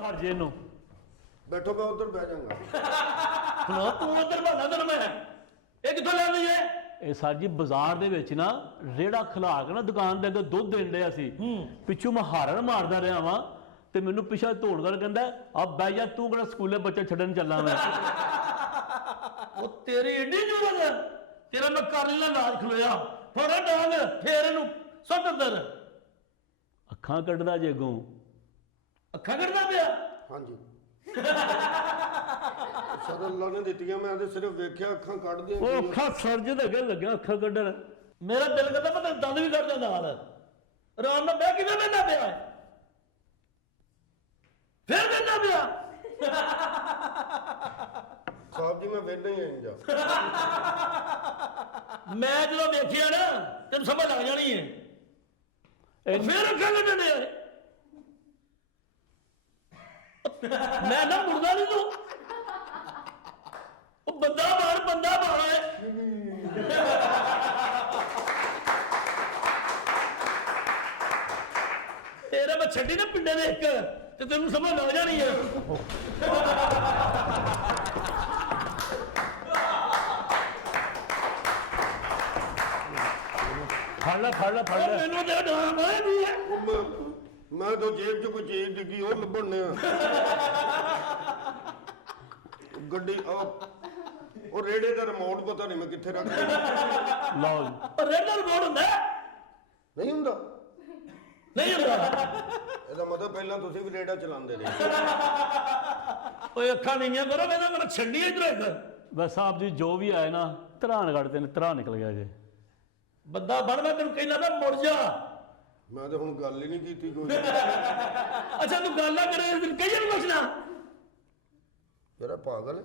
ਫੜ ਜੇ ਇਹਨੂੰ ਬੈਠੋ ਮੈਂ ਉਧਰ ਬਹਿ ਜਾਊਂਗਾ ਸੁਣੋ ਤੂੰ ਉਧਰ ਬਣਾ ਦਰ ਮੈਂ ਇਹ ਕਿੱਥੋਂ ਲੈਂਦੀ ਏ ਇਹ ਸਰ ਜੀ ਬਾਜ਼ਾਰ ਦੇ ਵਿੱਚ ਨਾ ਰੇੜਾ ਖਲਾ ਕੇ ਨਾ ਦੁਕਾਨ ਦੇ ਅੱਗੇ ਦੁੱਧ ਦੇਣ ਡਿਆ ਸੀ ਪਿੱਛੋਂ ਮੈਂ ਹਾਰਨ ਮਾਰਦਾ ਰਿਹਾ ਵਾਂ ਤੇ ਮੈਨੂੰ ਪਿੱਛਾ ਧੋਣ ਕਰ ਕਹਿੰਦਾ ਆ ਬਹਿ ਜਾ ਤੂੰ ਕਿਹੜਾ ਸਕੂਲੇ ਬੱਚੇ ਛੱਡਣ ਚੱਲਾਂ ਮੈਂ ਉਹ ਤੇਰੀ ਏਡੀ ਜ਼ਰੂਰਤ ਤੇਰਾ ਮੈਂ ਕਰ ਲੈਣਾ ਨਾਲ ਖਲੋਇਆ ਫੜਾ ਡਾਂਗ ਫੇਰ ਇਹਨੂੰ ਸੁੱਟ ਅੰਦਰ ਅੱਖਾਂ ਕੱਢਦਾ ਜੇ ਅੱਗੋਂ ਅੱਖਾਂ ਕੱਢਦਾ ਪਿਆ ਹਾਂਜੀ ਸਰ ਅੱਲਾ ਨੇ ਦਿੱਤੀਆਂ ਮੈਂ ਤੇ ਸਿਰਫ ਵੇਖਿਆ ਅੱਖਾਂ ਕੱਢਦੀਆਂ ਉਹ ਅੱਖਾਂ ਸਰਜ ਦੇ ਅੱਗੇ ਲੱਗਿਆ ਅੱਖਾਂ ਕੱਢਣ ਮੇਰਾ ਦਿਲ ਕਰਦਾ ਮੈਂ ਤੈਨੂੰ ਦੰਦ ਵੀ ਕੱਢ ਦਿੰਦਾ ਨਾਲ ਆਰਾਮ ਨਾਲ ਬਹਿ ਕਿਵੇਂ ਬਹਿਣਾ ਪਿਆ ਫੇਰ ਬਹਿਣਾ ਪਿਆ ਸਾਹਿਬ ਜੀ ਮੈਂ ਵਿਹਲਾ ਹੀ ਆਂ ਜਾ ਮੈਂ ਜਦੋਂ ਵੇਖਿਆ ਨਾ ਤੈਨੂੰ ਸਮਝ ਲੱਗ ਜਾਣੀ ਹੈ ਫੇਰ ਅੱਖਾਂ ਕੱਢਣ ਯਾਰ ਮੈਂ ਨਾ ਮੁੜਦਾ ਨਹੀਂ ਤੂੰ ਉਹ ਬੰਦਾ ਬਾਹਰ ਹੈ ਤੇਰੇ ਮੈਂ ਛੱਡੀ ਨਾ ਪਿੰਡੇ ਦੇ ਇੱਕ ਤੇ ਤੈਨੂੰ ਸਮਝ ਲੱਗ ਜਾਣੀ ਹੈ ਫੜ ਲੈ ਮੈਨੂੰ ਤੇ ਡਰ ਮਾਰਿਆ ਨਹੀਂ ਹੈ ਮੈਂ ਤਾਂ ਜੇਬ 'ਚ ਕੋਈ ਚੀਜ਼ ਡਿੱਗੀ ਉਹ ਲੱਭਣ ਆ ਗੱਡੀ ਉਹ ਰੇੜੇ ਦਾ ਰਿਮੋਟ ਪਤਾ ਨਹੀਂ ਮੈਂ ਕਿੱਥੇ ਰੱਖ ਦਿੱਤਾ ਲਓ ਜੀ ਰੇਡ ਦਾ ਰਿਪੋਰਟ ਹੁੰਦਾ ਨਹੀਂ ਹੁੰਦਾ ਨਹੀਂ ਹੁੰਦਾ ਇਹਦਾ ਮਤਲਬ ਪਹਿਲਾਂ ਤੁਸੀਂ ਵੀ ਰੇੜਾ ਚਲਾਉਂਦੇ ਰਹੇ ਓਏ ਅੱਖਾਂ ਨਹੀਂ ਕਰੋ ਮੈਂ ਛੱਡੀ ਇਧਰ ਇੱਕ ਬਸ ਸਾਹਿਬ ਜੀ ਜੋ ਵੀ ਆਏ ਨਾ ਧਰਾਨ ਕੱਢਦੇ ਨੇ ਧਰਾ ਨਿਕਲ ਗਿਆ ਜੇ ਬੰਦਾ ਬਣ ਮੈਂ ਤੈਨੂੰ ਕਹਿੰਦਾ ਨਾ ਮੁੜ ਜਾ ਮੈਂ ਤਾਂ ਹੁਣ ਗੱਲ ਹੀ ਨਹੀਂ ਕੀਤੀ ਕੋਈ ਅੱਛਾ ਤੂੰ ਗੱਲ ਨਾ ਕਰੇ ਤੈਨੂੰ ਕਹੀਏ ਨੂੰ ਪੁੱਛਣਾ ਮੇਰਾ ਪਾਗਲ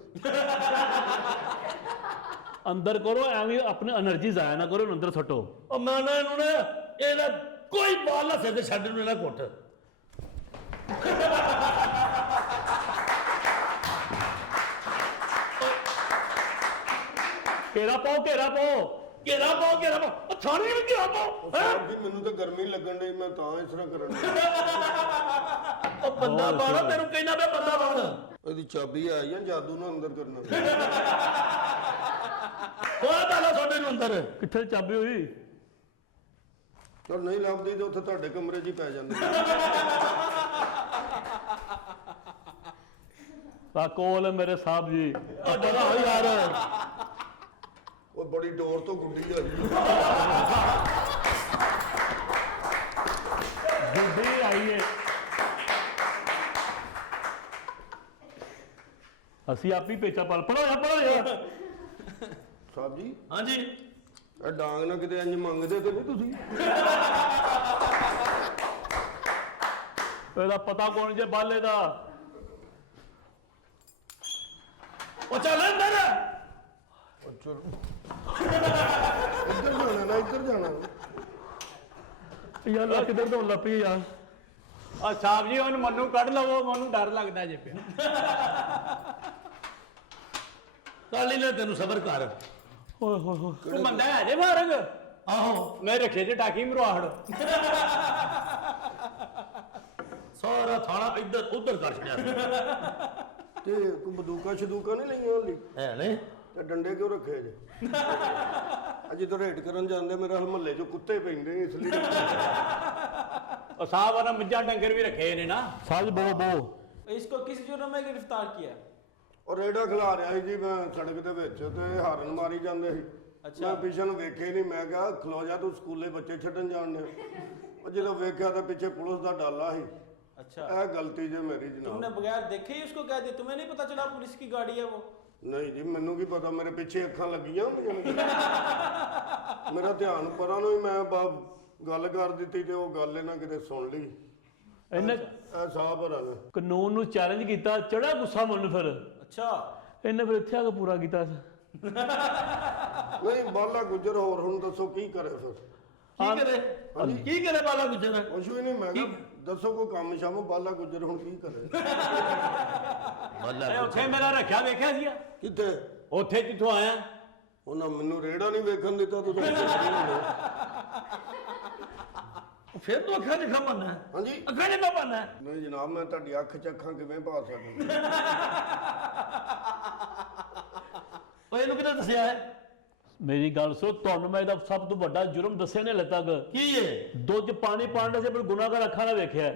ਅੰਦਰ ਕਰੋ ਐਵੇਂ ਆਪਣੇ એનર્ਜੀ ਜ਼ਾਇਆ ਨਾ ਕਰੋ ਇਹਨੂੰ ਅੰਦਰ ਸੱਟੋ ਉਹ ਮੈਂ ਨਾ ਇਹਨੂੰ ਨਾ ਇਹਦਾ ਕੋਈ ਬਾਲ ਨਾ ਸਿੱਧੇ ਛੱਡ ਨੂੰ ਇਹਨਾਂ ਘੁੱਟ ਘੇਰਾ ਪਾਓ ਘੇਰਾ ਪਾਓ ਉਹ ਥਾਣੇ ਨੂੰ ਘੇਰਾ ਪਾਓ ਸਾਹਿਬ ਜੀ ਮੈਨੂੰ ਤਾਂ ਗਰਮੀ ਲੱਗਣ ਡਈ ਮੈਂ ਤਾਂ ਇਸ ਤਰ੍ਹਾਂ ਕਰਨ ਡਿਆ। ਉਹ ਬੰਦਾ ਬਾਣਾ ਤੈਨੂੰ ਕਹਿੰਦਾ ਪਿਆ ਬੰਦਾ ਬਣ ਇਹਦੀ ਚਾਬੀ ਆਈ ਆ ਜਾਦੂ ਨੂੰ ਅੰਦਰ ਕਰਨਾ ਉਹ ਤਾਲਾ ਛੋਡੇ ਨੂੰ ਅੰਦਰ ਕਿੱਥੇ ਚਾਬੀ ਹੋਈ ਚਲ ਨਹੀਂ ਲੱਭਦੀ ਤੇ ਉੱਥੇ ਤੁਹਾਡੇ ਕਮਰੇ 'ਚ ਹੀ ਪੈ ਜਾਂਦੀ ਆ ਕੋਲ ਮੇਰੇ ਸਾਹਿਬ ਜੀ ਬੜਾ ਯਾਰ ਉਹ ਬੜੀ ਡੋਰ ਤੋਂ ਗੁੱਡੀ ਆ ਜੀ ਗੁੱਡੀ ਆਈ ਏ ਅਸੀਂ ਆਪੀ ਪੇਚਾ ਪਲ ਪੜੋ ਸਾਹਿਬ ਜੀ ਹਾਂਜੀ ਇਹ ਡਾਂਗ ਨਾ ਕਿਤੇ ਇੰਜ ਮੰਗਦੇ ਤੇ ਨਹੀਂ ਤੁਸੀਂ ਇਹਦਾ ਪਤਾ ਕੌਣ ਜੇ ਬਾਲੇ ਦਾ ਉਹ ਚੱਲ ਅੰਦਰ ਚਲੋ ਇੱਧਰ ਜਾਣਾ ਨਾ ਇੱਧਰ ਜਾਣਾ ਯਾਰ ਲੱਕ ਕਿੱਧਰ ਤੋਂ ਲੱਪੀ ਯਾਰ ਆ ਸਾਹਿਬ ਜੀ ਉਹਨੂੰ ਮੈਨੂੰ ਕੱਢ ਲਵੋ ਮੈਨੂੰ ਡਰ ਲੱਗਦਾ ਜੇ ਪਿਆ ਕਾਲੀ ਨੇ ਤੈਨੂੰ ਸਬਰ ਕਰ ਓਏ ਹੋਏ ਹੋਏ ਉਹ ਬੰਦਾ ਹੈ ਜੇ ਮਾਰਗ ਆਹੋ ਮੈਂ ਰੱਖੇ ਜੇ ਟਾਕੀ ਮਰਵਾੜ ਸਾਰਾ ਥਾਣਾ ਇੱਧਰ ਉੱਧਰ ਕਰ ਛੱਡਿਆ ਤੇ ਕੋਈ ਬੰਦੂਕਾਂ ਸ਼ਦੂਕਾਂ ਨਹੀਂ ਲਈਆਂ ਹਲੀ ਹੈ ਨੇ ਤੇ ਡੰਡੇ ਕਿਉਂ ਰੱਖੇ ਜੇ ਅਜੇ ਤਾਂ ਰੇਡ ਕਰਨ ਜਾਂਦੇ ਮੇਰੇ ਮਹੱਲੇ 'ਚ ਕੁੱਤੇ ਪੈਂਦੇ ਇਸ ਲਈ ਉਹ ਸਾਹਿਬ ਉਹਨਾਂ ਮੱਝਾਂ ਡੰਗਰ ਵੀ ਰੱਖੇ ਨੇ ਨਾ ਸਾਜ ਬੋ इसको किस जुर्म में गिरफ्तार किया? ਉਹ ਰੇੜਾ ਖਿਲਾ ਰਿਹਾ ਸੀ ਜੀ ਮੈਂ ਸੜਕ ਦੇ ਵਿੱਚ ਤੇ ਹਾਰਨ ਮਾਰੀ ਜਾਂਦੇ ਸੀ ਅੱਛਾ। ਮੈਂ ਪਿੱਛੇ ਨੂੰ ਵੇਖੇ ਨਹੀਂ ਮੈਂ ਕਿਹਾ ਖਲੋ ਜਾ ਤੂੰ ਸਕੂਲੇ ਬੱਚੇ ਛੱਡਣ ਜਾਣਦੇ ਉਹ ਜਦੋਂ ਵੇਖਿਆ ਤਾਂ ਪਿੱਛੇ ਪੁਲਿਸ ਦਾ ਡਾਲਾ ਸੀ अच्छा ਇਹ ਗਲਤੀ ਜੇ ਮੇਰੀ तुमने ਜਨਾਬ बगैर देखे ही उसको कह दिया, तुम्हें नहीं पता चला पुलिस की गाड़ी है वो? ਨਹੀਂ ਜੀ ਮੈਨੂੰ ਕੀ ਪਤਾ ਮੇਰੇ ਪਿੱਛੇ ਅੱਖਾਂ ਲੱਗੀਆਂ ਹੁੰਦੀਆਂ ਨੇ। ਮੇਰਾ ਧਿਆਨ ਪਰਾਂ ਨੂੰ ਹੀ ਮੈਂ ਗੱਲ ਕਰ ਦਿੱਤੀ ਤੇ ਉਹ ਗੱਲ ਇਹਨਾਂ ਕਿਤੇ ਸੁਣ ਲਈ ਇਹਨੇ ਇਹ ਸਾਹ ਭਰਾ ਨੇ ਕਾਨੂੰਨ ਨੂੰ ਚੈਲੰਜ ਕੀਤਾ ਚੜਾ ਗੁੱਸਾ ਮੈਨੂੰ ਫਿਰ अच्छा ਇਹਨੇ ਫਿਰ ਇੱਥੇ ਆ ਕੇ ਪੂਰਾ ਕੀਤਾ ਨਹੀਂ ਬਾਲਾ ਗੁੱਜਰ ਹੋਰ ਹੁਣ ਦੱਸੋ ਕੀ ਕਰੇ ਫਿਰ ਕੀ ਕਰੇ ਕੀ ਕਰੇ ਬਾਲਾ ਗੁੱਜਰ ਕੁਛ ਵੀ ਨਹੀਂ ਮੈਂ ਕਿਹਾ ਦੱਸੋ ਕੋਈ ਕੰਮ ਸ਼ਾਮ ਬਾਲਾ ਗੁੱਜਰ ਹੁਣ ਕੀ ਕਰੇ ਬਾਲਾ ਇਹ ਉੱਥੇ ਮੇਰਾ ਰੱਖਿਆ ਵੇਖਿਆ ਸੀ ਕਿੱਥੇ ਉੱਥੇ ਕਿੱਥੋਂ ਆਇਆ ਉਹਨਾਂ ਮੈਨੂੰ ਰੇੜਾ ਨਹੀਂ ਵੇਖਣ ਦਿੱਤਾ ਤੁਸੀਂ ਫਿਰ ਤੂੰ ਅੱਖਾਂ 'ਚ ਖਮਨਾ ਹਾਂਜੀ ਅੱਖਾਂ 'ਚ ਖਮਨਾ ਨਹੀਂ ਜਨਾਬ, ਮੈਂ ਤੁਹਾਡੀ ਅੱਖ 'ਚ ਅੱਖਾਂ ਕਿਵੇਂ ਪਾ ਸਕਦਾ? ਉਹ ਇਹਨੂੰ ਕਿਹਨੇ ਦੱਸਿਆ ਹੈ? ਮੇਰੀ ਗੱਲ ਸੁਣ, ਤੁਹਾਨੂੰ ਮੈਂ ਇਹਦਾ ਸਭ ਤੋਂ ਵੱਡਾ ਜੁਰਮ ਦੱਸਿਆ ਨੇ ਹਲੇ ਤੱਕ। ਕੀ ਹੈ? ਦੁੱਧ 'ਚ ਪਾਣੀ ਪਾਉਣ ਦਾ ਸੀ ਪਰ ਗੁਨਾਹਗਾਰ ਅੱਖਾਂ ਨਾਲ ਵੇਖਿਆ।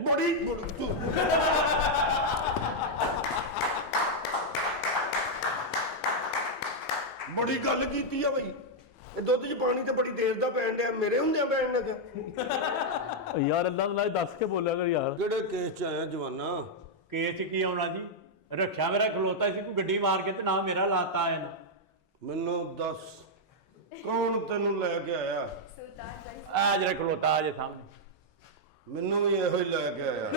ਬੜੀ ਗੱਲ ਕੀਤੀ ਆ ਬਈ। ਇਹ ਦੁੱਧ 'ਚ ਪਾਣੀ ਤੇ ਬੜੀ ਦੇਰ ਦਾ ਪੈਣ ਡਿਆ, ਮੇਰੇ ਹੁੰਦਿਆਂ ਪੈਣ ਲੱਗਿਆ। ਯਾਰ ਅੱਲਾ ਨਾਲ ਦੱਸ ਕੇ ਬੋਲਿਆ ਕਰ ਯਾਰ। ਕਿਹੜੇ ਕੇਸ 'ਚ ਆਇਆ ਜਵਾਨਾ? ਕੇਸ 'ਚ ਕੀ ਆਉਣਾ ਜੀ? ਰੱਖਿਆ ਮੇਰਾ ਖਲੋਤਾ ਸੀ, ਕੋਈ ਗੱਡੀ ਮਾਰ ਕੇ ਤੇ ਨਾ ਮੇਰਾ ਲਾਤਾ ਆਇਆ ਨਾ। ਮੈਨੂੰ ਦੱਸ, ਕੌਣ ਤੈਨੂੰ ਲੈ ਕੇ ਆਇਆ? ਆ ਜਿਹੜਾ ਖਲੋਤਾ ਆ ਜੇ ਸਾਹਮਣੇ। ਮੈਨੂੰ ਵੀ ਇਹੋ ਹੀ ਲੈ ਕੇ ਆਇਆ।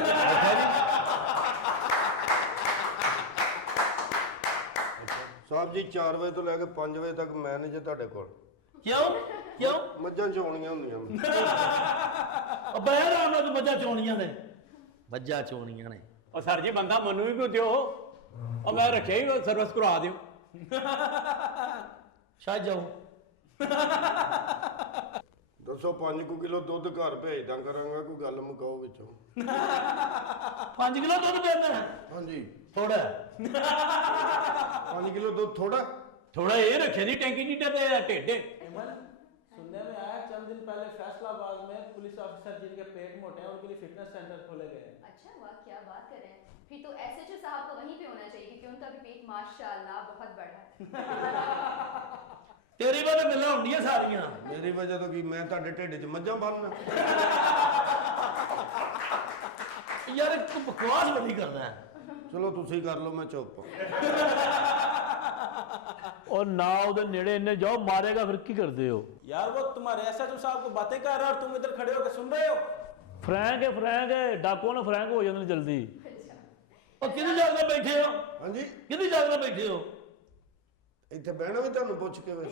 ਸਾਹਿਬ ਜੀ 4 ਵਜੇ ਤੋਂ ਲੈ ਕੇ 5 ਵਜੇ ਤੱਕ ਮੈਨੇਜਰ ਤੁਹਾਡੇ ਕੋਲ। ਕਿਉਂ ਮੱਝਾਂ ਚੋਣੀਆਂ ਹੁੰਦੀਆਂ। ਉਹ ਬਹਿ ਆਰਾਮ ਨਾਲ ਤੂੰ ਮੱਝਾਂ ਚੋਣੀਆਂ ਨੇ। ਮੱਝਾਂ ਚੋਣੀਆਂ ਨੇ। ਉਹ ਸਰ ਜੀ ਬੰਦਾ ਮੈਨੂੰ ਵੀ ਕੋਈ ਦਿਓ, ਉਹ ਮੈਂ ਰੱਖਿਆ ਹੀ ਸਰਵਿਸ ਕਰਾ ਦਿਓ। ਸ਼ਾਇਦ ਜਾਓ। ਦੱਸੋ 5 ਕਿਲੋ ਦੁੱਧ ਘਰ ਭੇਜਦਾ ਕਰਾਂਗਾ, ਕੋਈ ਗੱਲ ਮੁਕਾਓ ਵਿੱਚੋਂ। 5 ਕਿਲੋ ਦੁੱਧ ਦੇਣਾ? ਹਾਂਜੀ ਥੋੜਾ 5 ਕਿਲੋ ਦੁੱਧ ਥੋੜਾ। ਥੋੜਾ ਇਹ ਰੱਖਿਆ ਦੀ ਟੈਂਕੀ ਨੀਟੇ ਤੇ ਢੇਡੇ। सुनने में आया चंद दिन पहले फैसलाबाद में पुलिस ऑफिसर जिनके पेट मोटे हैं उनके लिए फिटनेस सेंटर खोले गए हैं। अच्छा वाह, क्या बात कर रहे हैं। फिर तो एसएचओ साहब को वहीं पे होना चाहिए क्योंकि उनका भी पेट माशाल्लाह बहुत बड़ा है। ਤੇਰੀ ਬਾਰੇ ਗੱਲਾਂ ਹੁੰਦੀਆਂ ਸਾਰੀਆਂ। ਮੇਰੀ ਵਜ੍ਹਾ ਤੋਂ ਕੀ ਮੈਂ ਤੁਹਾਡੇ ਢਿੱਡ 'ਚ ਮੱਝਾਂ ਬੰਨਣਾ? ਯਾਰ ਤੂੰ ਬਕਵਾਸ ਬੜੀ ਕਰਦਾ ਹੈ। ਚਲੋ ਤੁਸੀਂ ਕਰ ਲਓ, ਮੈਂ ਚੁੱਪ। और ना उधर नेड़े इन्ने जाओ, मारेगा फिर की करते हो? यार वो तुम्हारे एसएचओ साहब को बातें कर रहा है और तुम इधर खड़े होकर सुन रहे हो। फ्रैंक है डाकुओं ने फ्रैंक हो जाते जल्दी। ਉਹ ਕਿਹਦੀ ਜਾਗ ਨਾਲ ਬੈਠੇ ਹੋ? ਹਾਂਜੀ ਕਿਹਦੀ ਜਾਗ ਨਾਲ ਬੈਠੇ ਹੋ? ਇੱਥੇ ਬਹਿਣਾ ਵੀ ਤੁਹਾਨੂੰ ਪੁੱਛ ਕੇ ਵੇ।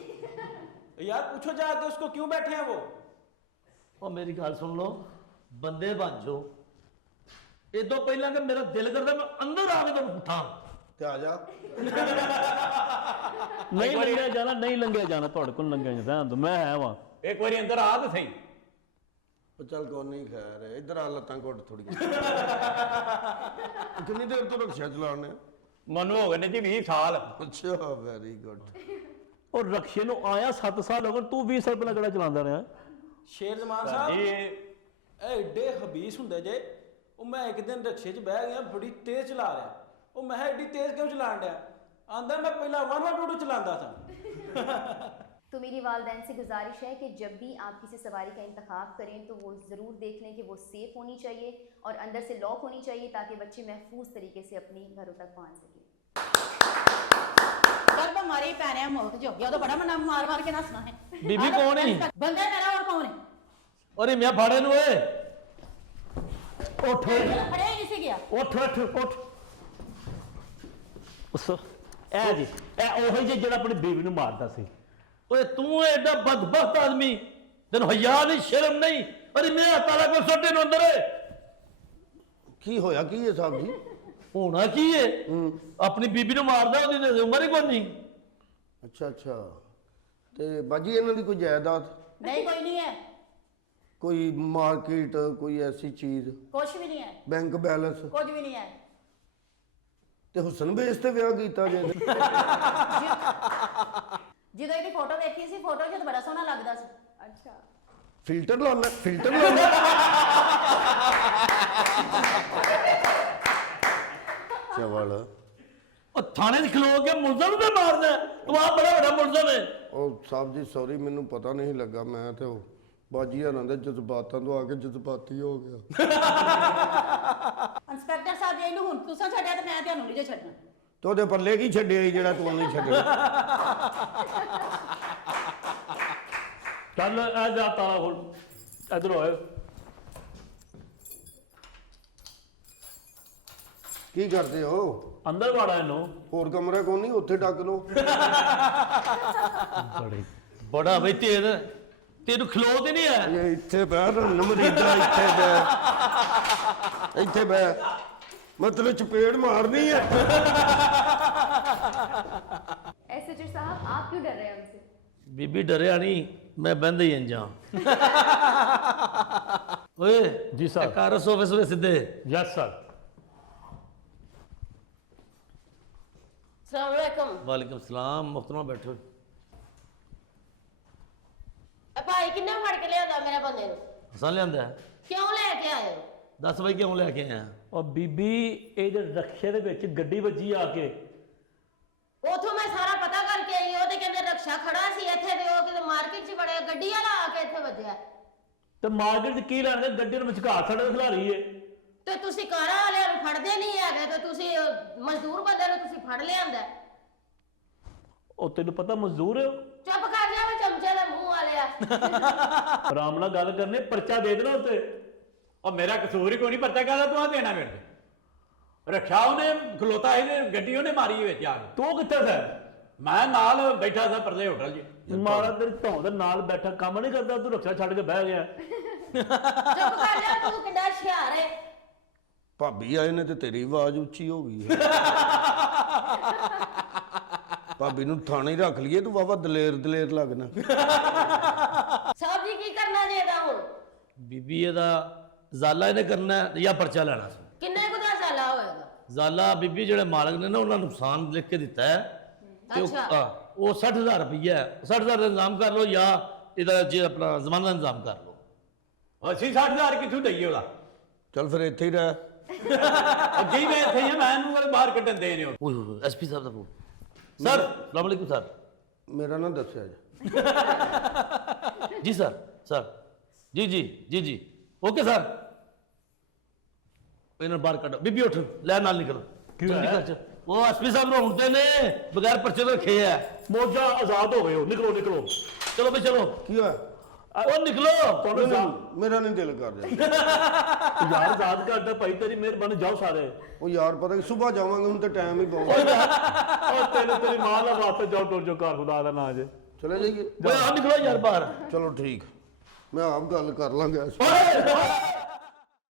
यार पूछो जाके उसको क्यों बैठे हैं वो। ਉਹ ਮੇਰੀ ਗੱਲ ਸੁਣ ਲਓ, ਬੰਦੇ ਬਣ ਜਾਓ। ਇਦੋਂ ਪਹਿਲਾਂ ਕਿ ਮੇਰਾ ਦਿਲ ਕਰਦਾ ਮੈਂ ਅੰਦਰ ਆ ਕੇ ਤੁਹਾਨੂੰ ਪੁੱਠਾਂ। ਤੇ ਆ ਜਾ। नहीं लंघिया जाना, नहीं लंघिया जाना, ਤੁਹਾਡੇ ਕੋਲ ਲੰਘਿਆ ਜਾਂਦਾ ਹਾਂ, ਮੈਂ ਹੈ ਵਾਂ। ਇੱਕ ਵਾਰੀ ਅੰਦਰ ਆ ਤੇ ਸਹੀ। ਉਹ ਚੱਲ ਕੋਈ ਨਹੀਂ, ਖੈਰ ਹੈ। ਇੱਧਰ ਆ, ਲੱਤਾਂ ਘੁੱਟ ਥੋੜੀਆਂ। ਕਿੰਨੀ ਦੇਰ ਤੋਂ ਰਕਸ਼ਾ ਚਲਾਉਣੇ? ਮੈਨੂੰ ਹੋ ਗਏ ਨੇ ਜੀ 20 ਸਾਲ। ਅੱਛਾ, ਵੈਰੀ ਗੁੱਡ। ਉਹ ਰਕਸ਼ੇ ਨੂੰ ਆਇਆ 7 ਸਾਲ ਹੋ ਗਏ, ਤੂੰ 20 ਸਾਲ ਪਹਿਲਾਂ ਕਿਹੜਾ ਚਲਾਉਂਦਾ ਰਿਹਾ? शेर जमान साहब ਇਹ एडे हबीस हुंदे जे। ਉਹ ਮੈਂ ਇੱਕ ਦਿਨ ਰਕਸ਼ੇ 'ਚ ਬਹਿ ਗਿਆ, ਬੜੀ ਤੇਜ਼ ਚਲਾ ਰਿਹਾ। ਉਹ ਮੈਂ ਐਡੀ ਤੇਜ਼ ਕਿਉਂ ਚਲਾਣ ਡਿਆ? ਆਂਦਾ मैं पहला 112 चलाता था। तो मेरी वालदैन से गुजारिश है कि जब भी आप किसी सवारी का इंतखाब करें तो वो ज़रूर देख लें कि वो सेफ़ होनी चाहिए और अंदर से लॉक होनी चाहिए ताकि बच्चे महफूज तरीके से अपने घरों तक पहुँच सकें। कल हमारे पैरे मुल्क जो गया तो बड़ा मना मार मार के नसना है। बीबी कौन है? बंदा मेरा और कौन है? ਅਰੇ ਮੈਂ ਫਾੜੇ ਨੂੰ ਓਏ। ਉੱਠ ਓਏ। खड़े ही नहीं से गया। ਉੱਠ। ਉਸ ਇਹ ਜੀ ਇਹ ਉਹੀ ਜਿਹੀ ਜਿਹੜਾ ਆਪਣੀ ਬੀਵੀ ਨੂੰ ਮਾਰਦਾ ਸੀ। ਓਏ ਤੂੰ ਐਡਾ ਬਦਬਖਤ ਆਦਮੀ, ਤੈਨੂੰ ਹਿਆ ਨਹੀਂ, ਸ਼ਰਮ ਨਹੀਂ। ਅਰੇ ਮੇਰੇ ਹੱਥਾਂ ਦਾ ਕੋਈ ਸੋਟੇ ਨੂੰ ਅੰਦਰ। ਕੀ ਹੋਇਆ ਕੀ ਹੈ ਸਾਹਿਬ ਜੀ? ਹੋਣਾ ਕੀ ਹੈ? ਆਪਣੀ ਬੀਬੀ ਨੂੰ ਮਾਰਦਾ, ਉਹਦੀ ਉਮਰ ਹੀ ਕੋਈ ਨਹੀਂ। ਅੱਛਾ। ਤੇ ਬਾਜੀ ਇਹਨਾਂ ਦੀ ਕੋਈ ਜਾਇਦਾਦ, नहीं कोई नहीं है, ਕੋਈ ਮਾਰਕੀਟ, ਕੋਈ ਐਸੀ ਚੀਜ਼, कुछ भी नहीं है, ਬੈਂਕ ਬੈਲੈਂਸ? कुछ भी नहीं है। ਤੇ ਹੁਸਨ ਬੇਸ ਤੇ ਵਿਆਹ ਕੀਤਾ ਜੇ? ਜਦੋਂ ਇਹਦੀ ਫੋਟੋ ਦੇਖੀ ਸੀ, ਫੋਟੋ 'ਚ ਤਾਂ ਬੜਾ ਸੋਹਣਾ ਲੱਗਦਾ ਸੀ। अच्छा, ਫਿਲਟਰ ਲਾਉਣਾ? ਚਵਲ। ਉਹ ਥਾਣੇ 'ਚ ਖਲੋ ਕੇ ਮੁਲਜ਼ਮ ਤੇ ਮਾਰਦਾ। ਤੂੰ ਆ ਬੜਾ ਵੱਡਾ ਮੁਲਜ਼ਮ ਹੈ। ਉਹ ਸਾਹਿਬ ਜੀ ਸੌਰੀ, ਮੈਨੂੰ ਪਤਾ ਨਹੀਂ ਲੱਗਾ। ਮੈਂ ਤੇ ਉਹ ਬਾਜੀ ਹਰਾਂ ਦੇ ਜਜ਼ਬਾਤਾਂ ਤੋਂ ਆ ਕੇ ਜਜ਼ਬਾਤੀ ਹੋ ਗਿਆ। ਇੰਸਪੈਕਟਰ ਸਾਹਿਬ ਜੀ, ਇਹਨੂੰ ਹੁਣ ਤੁਸੀਂ ਛੱਡਿਆ ਤੇ ਮੈਂ ਤੁਹਾਨੂੰ ਨਹੀਂ ਜੇ ਛੱਡਣਾ। ਤੇ ਉਹਦੇ ਪੱਲੇ ਕੀ ਛੱਡਿਆ ਸੀ ਜਿਹੜਾ ਤੂੰ ਨਹੀਂ ਛੱਡਿਆ? ਚੱਲ ਇਹ ਜਾ ਤਾਲਾ ਖੋਲ, ਇਧਰ ਹੋਏ। ਕੀ ਕਰਦੇ ਹੋ? ਅੰਦਰ ਵਾੜਾ ਇਹਨੂੰ। ਹੋਰ ਕਮਰਾ ਕੋਈ ਨਹੀਂ, ਉੱਥੇ ਡੱਕ ਲਓ। ਬੜਾ ਬਈ ਤੈਨੂੰ ਖਲੋ ਤੇ ਨਹੀਂ ਆ। ਇਹ ਇੱਥੇ ਬਹਿ ਨਮਰੀਦਾ, ਇੱਥੇ ਬਹਿ। ਮਤਲਬ ਚਪੇੜ ਮਾਰਨੀ ਹੈ। एसएचओ साहब आप क्यों डर रहे हैं उनसे? ਬੀਬੀ ਡਰਿਆ ਨਹੀਂ, ਮੈਂ ਬੰਦ ਹੀ ਅੰਜਾਂ। ਓਏ ਜੀ ਸਰ। ਇਹ ਕਰ ਸੋਫੇ ਸੋਫੇ ਸਿੱਧੇ ਯੈਸ ਸਰ। अस्सलाम वालेकुम। ਵਾਲੇਕੁਮ ਸਲਾਮ ਮੁਖਤਰਮਾ ਬੈਠੋ भाई किन्ने फड़ के लिया मेरे बंदे नु ਹਸਾਂ ਲਿਆਂਦਾ ਹੈ। क्यों लेके आए हो? ਦੱਸ ਬਈ ਕਿਉਂ ਲੈ ਕੇ ਆਇਆ ਉਹ ਬੀਬੀ ਇਹਦੇ ਰਕਸ਼ੇ ਦੇ ਵਿੱਚ ਗੱਡੀ ਵੱਜੀ ਆ ਕੇ। उथों मैं सारा पता करके आई ओदे कहंदे रक्षा खड़ा सी इथे ते ओ कि मार्केट च बड़े गड्डी वाला आके इथे वजया ਤੇ ਮਾਰਕੀਟ 'ਚ ਕੀ ਲੈਣਗੇ, ਗੱਡੀ ਨੂੰ ਵਿਚਕਾਰ ਸਾਡੇ ਖਿਲਾ ਰਹੀ ਏ। ਤੇ ਤੁਸੀਂ ਕਾਰਾਂ ਵਾਲਿਆਂ ਨੂੰ ਫੜਦੇ ਨਹੀਂ ਹੈਗੇ ਤੇ ਤੁਸੀਂ ਮਜ਼ਦੂਰ ਬੰਦੇ ਨੂੰ ਤੁਸੀਂ ਫੜ ਲਿਆਂਦਾ। ਉਹ ਤੈਨੂੰ ਪਤਾ ਮਜ਼ਦੂਰ ਹੈ ਉਹ। ਚੁੱਪ ਕਰ ਜਾ ਵੇ ਚਮਚੇ ਦੇ ਮੂੰਹ ਵਾਲਿਆ। ਆਰਾਮ ਨਾਲ ਗੱਲ ਕਰਨੀ, ਪਰਚਾ ਦੇ ਦੇਣਾ ਉੱਤੇ। ਉਹ ਮੇਰਾ ਕਸੂਰ ਹੀ ਕੋਈ ਨਹੀਂ, ਪਰਚਾ ਕਾਹਦਾ ਤੂੰ ਆ ਦੇਣਾ ਮੇਰੇ ਤੇ? ਰਖਿਆ ਉਹਨੇ ਖਲੋਤਾ ਇਹਨੇ ਗੱਡੀ ਉਹਨੇ ਮਾਰੀ ਵਿੱਚ ਆ ਕੇ। ਤੂੰ ਕਿੱਥੇ ਸੈ? ਮੈਂ ਨਾਲ ਬੈਠਾ ਸਾਂ ਪਰਲੇ ਹੋਟਲ 'ਚ। ਮਾਰਾ ਤੇਰੀ ਧੌਣ ਦੇ ਨਾਲ ਬੈਠਾ ਕੰਮ ਨਹੀਂ ਕਰਦਾ, ਤੂੰ ਰਕਸ਼ਾ ਛੱਡ ਕੇ ਬਹਿ ਗਿਆ। ਚੁੱਪ ਕਰ ਜਾ ਤੂੰ ਕਿੰਨਾ ਹੁਸ਼ਿਆਰ ਹੈ। ਭਾਬੀ ਆਏ ਨੇ ਤੇ ਤੇਰੀ ਆਵਾਜ਼ ਉੱਚੀ ਹੋ ਗਈ ਹੈ। ਭਾਬੀ ਨੂੰ ਥਾਣੇ ਰੱਖ ਲਈਏ, ਤੂੰ ਵਾਵਾ ਦਲੇਰ ਲੱਗਣਾ। ਸਾਹਿਬ ਜੀ ਕੀ ਕਰਨਾ ਜੇ ਇਹਦਾ ਹੁਣ? ਬੀਬੀ ਇਹਦਾ ਜ਼ਾਲਾ ਇਹਨੇ ਕਰਨਾ ਹੈ ਜਾਂ ਪਰਚਾ ਲੈਣਾ ਸੀ? ਕਿੰਨੇ ਕੁ ਦਾ ਸਾਲਾ ਹੋਏਗਾ? ਜ਼ਾਲਾ ਬੀਬੀ ਜਿਹੜੇ ਮਾਲਕ ਨੇ ਨਾ ਉਹਨਾਂ ਨੂੰ ਨੁਕਸਾਨ ਲਿਖ ਕੇ ਦਿੱਤਾ ਹੈ ਤੇ ਅੱਛਾ। ਉਹ 60,000 ਰੁਪਈਆ ਹੈ। 60,000 ਦਾ ਇੰਤਜ਼ਾਮ ਕਰ ਲਓ ਜਾਂ ਇਹਦਾ ਜੇ ਆਪਣਾ ਜ਼ਮਾਨਾ ਦਾ ਇੰਤਜ਼ਾਮ ਕਰ ਲਓ। ਅਸੀਂ 60,000 ਕਿੱਥੋਂ ਦਈਏ ਉਹਦਾ? ਚੱਲ ਫਿਰ ਇੱਥੇ ਹੀ ਰਹਿ। ਅੱਗੇ ਹੀ ਮੈਂ ਇੱਥੇ ਹੀ ਆ, ਮੈਂ ਇਹਨੂੰ ਬਾਹਰ ਕੱਢਣ ਦੇ ਨੇ। ਓਏ ਹੋਏ ਐਸਪੀ ਸਾਹਿਬ ਦਾ ਫੋਨ। ਸਰ ਸਲਾਮ ਅਲੈਕੁਮ ਸਰ। ਮੇਰਾ ਨਾ ਦੱਸਿਆ ਜੀ। ਜੀ ਸਰ ਜੀ ਜੀ ਜੀ ਜੀ ਓਕੇ ਸਰ। ਇਹਨਾਂ ਨੂੰ ਬਾਹਰ ਕੱਢੋ। ਬੀਬੀ ਉੱਠ ਲੈ ਨਾਲ ਨਿਕਲ। ਜਲਦੀ ਕਰ ਚ। ਉਹ ਐਸਪੀ ਸਾਹਿਬ ਨੂੰ ਹੁੰਦੇ ਨੇ ਬਗੈਰ ਪਰਚੇ ਤੋਂ ਰੱਖੇ ਆ। ਮੋਜਾ ਆਜ਼ਾਦ ਹੋ ਗਏ ਹੋ, ਨਿਕਲੋ ਨਿਕਲੋ। ਚਲੋ ਬਈ ਚਲੋ। ਕੀ ਹੋਇਆ? ਉਹ ਨਿਕਲੋ। ਮੇਰਾ ਨਹੀਂ ਦਿਲ ਕਰ ਰਿਹਾ ਯਾਰ ਆਜ਼ਾਦ ਕਰਦਾ ਭਾਈ, ਤੇਰੀ ਮਿਹਰਬਾਨੀ, ਜਾਓ ਸਾਰੇ। ਉਹ ਯਾਰ ਪਤਾ ਕਿ ਸਵੇਰ ਜਾਵਾਂਗੇ, ਹੁਣ ਤੇ ਟਾਈਮ ਹੀ ਬਹੁਤ। ਉਹ ਤੈਨੂੰ ਤੇਰੀ ਮਾਂ ਦਾ ਵਾਸਤੇ ਜਾਓ, ਟੁਰ ਜਾਓ ਘਰ, ਖੁਦਾ ਦਾ ਨਾਂ ਜੇ। ਚਲੇ ਜਾਈਏ। ਓਏ ਆ ਨਿਕਲੋ ਯਾਰ ਬਾਹਰ। ਚਲੋ ਠੀਕ, ਮੈਂ ਆਪ ਗੱਲ ਕਰ ਲਾਂਗਾ। ਓਏ